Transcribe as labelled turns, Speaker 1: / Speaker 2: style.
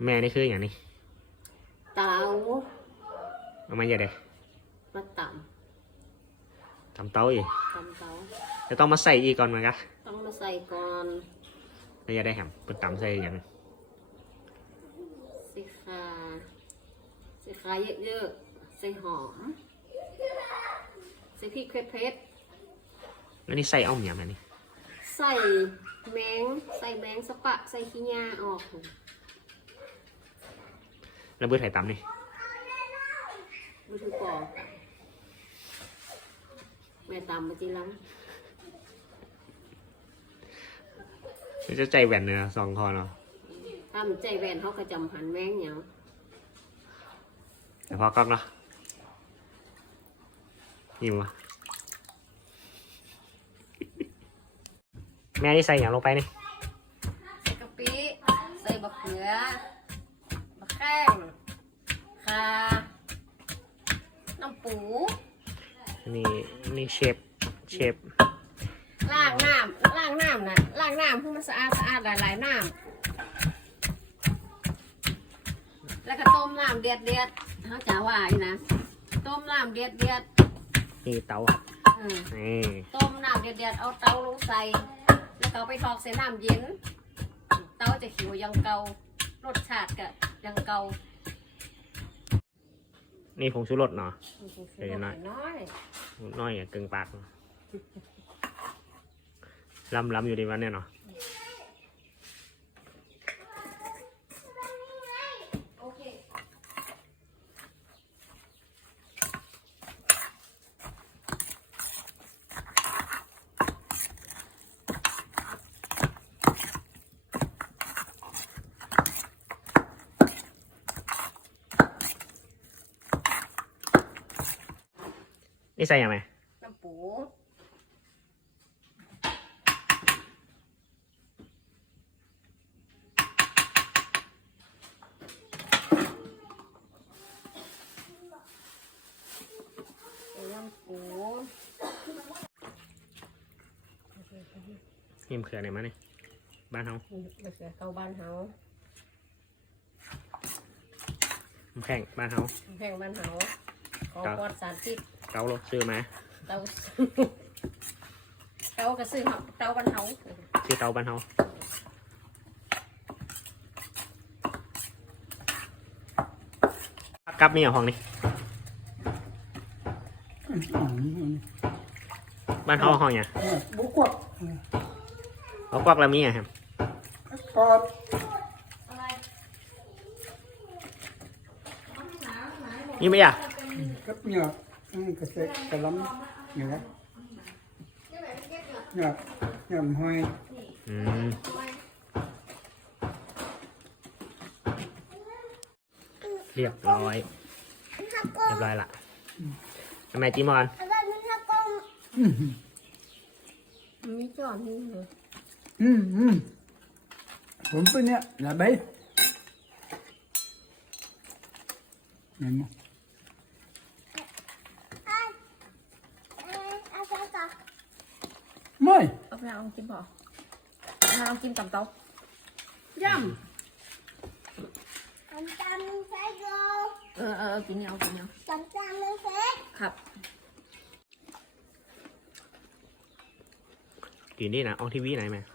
Speaker 1: แม่นี่คืออย่างนี้
Speaker 2: เตา
Speaker 1: เอามาเยอะเลย
Speaker 2: มา
Speaker 1: ทำเต้าอีก
Speaker 2: ตำเตา
Speaker 1: จะต้องมาใส่อีกก่อนไหมคะ
Speaker 2: ต้องมาใส่ก่อน
Speaker 1: แล้วจะได้แหมเป็นตำใส่อย่าง
Speaker 2: สิขาเยอะๆใส่หอมใส่พริกเผ็ด
Speaker 1: แล้วนี่ใส่อ้อมอย่างไรนี่
Speaker 2: ใส่แมงสะปะใส่ขี้ยาออก
Speaker 1: แล้วเบื่อไถ่ตำนี่
Speaker 2: มือถือปอกแม่ตำมาจีรัง
Speaker 1: จะใจแหวนเนื้อสองคอเนาะ
Speaker 2: ถ้ามันใจแวนเขาก็จำหันแมงอย่าง
Speaker 1: แต่พอก๊อกเนาะยิ้มวะแม่นี่ใส่อย่างลงไปนี่
Speaker 2: ใส่กะปิใส่บะเขือบะแข้งข่าน้ำปู
Speaker 1: นี่เชฟ
Speaker 2: ล้างน้ำนะล้างน้ำให้มันสะอาดหลายน้ำแล้วก็ต้มน้ำเดือดเขาจะว่าอยู่นะต้มน้ำเดือด
Speaker 1: นี่เตานี่
Speaker 2: ต้มน้ำเดือดเอาเตาลงใส่แล้วก็ไปทอกใส่น้ำเย็นเตาจะเขียวยังเก่ารสชาติก็ยังเก่า
Speaker 1: นี่ผงชูรสเนาะ
Speaker 2: เดี๋ยวน้อย
Speaker 1: น้อยกึ่งปากล้ำอยู่ดีวันเนี่ยเนาะนี่ใส่ยังไง
Speaker 2: น้ำปู
Speaker 1: นี่มะเขือไหนมาเนี่ยบ้านเฮาม
Speaker 2: ะเขือเข้าบ้านเฮา
Speaker 1: แข่งบ้านเฮา
Speaker 2: แพงบ้านเฮาของปลอดสารพิษ
Speaker 1: เกาโลซื้อมา
Speaker 2: เตากระซื้อเตาบ้านเฮา
Speaker 1: ซื้อเตาบ้านเฮากับมีอย่างห้องนี้บ้านเฮาห้องเนี่ย
Speaker 3: บุกวัก
Speaker 1: เขากวักแล้วมีไงครับ
Speaker 3: กอด
Speaker 1: นี่ไม่อยาก
Speaker 3: กับเนี่ยกระเซ็กกระล้ำเนี่ยเนี่ยหอย
Speaker 1: เรียบร้อยละทำไมจีมอน
Speaker 2: มีจอนนี่เลย
Speaker 3: ผมเป็นเนี่ยlà bấy này mà mời
Speaker 2: ông nào ông kim bò ông kim tầm tàu yumกินเนี่ยครับ
Speaker 1: กินนี่นะออกทีวีไหนไหม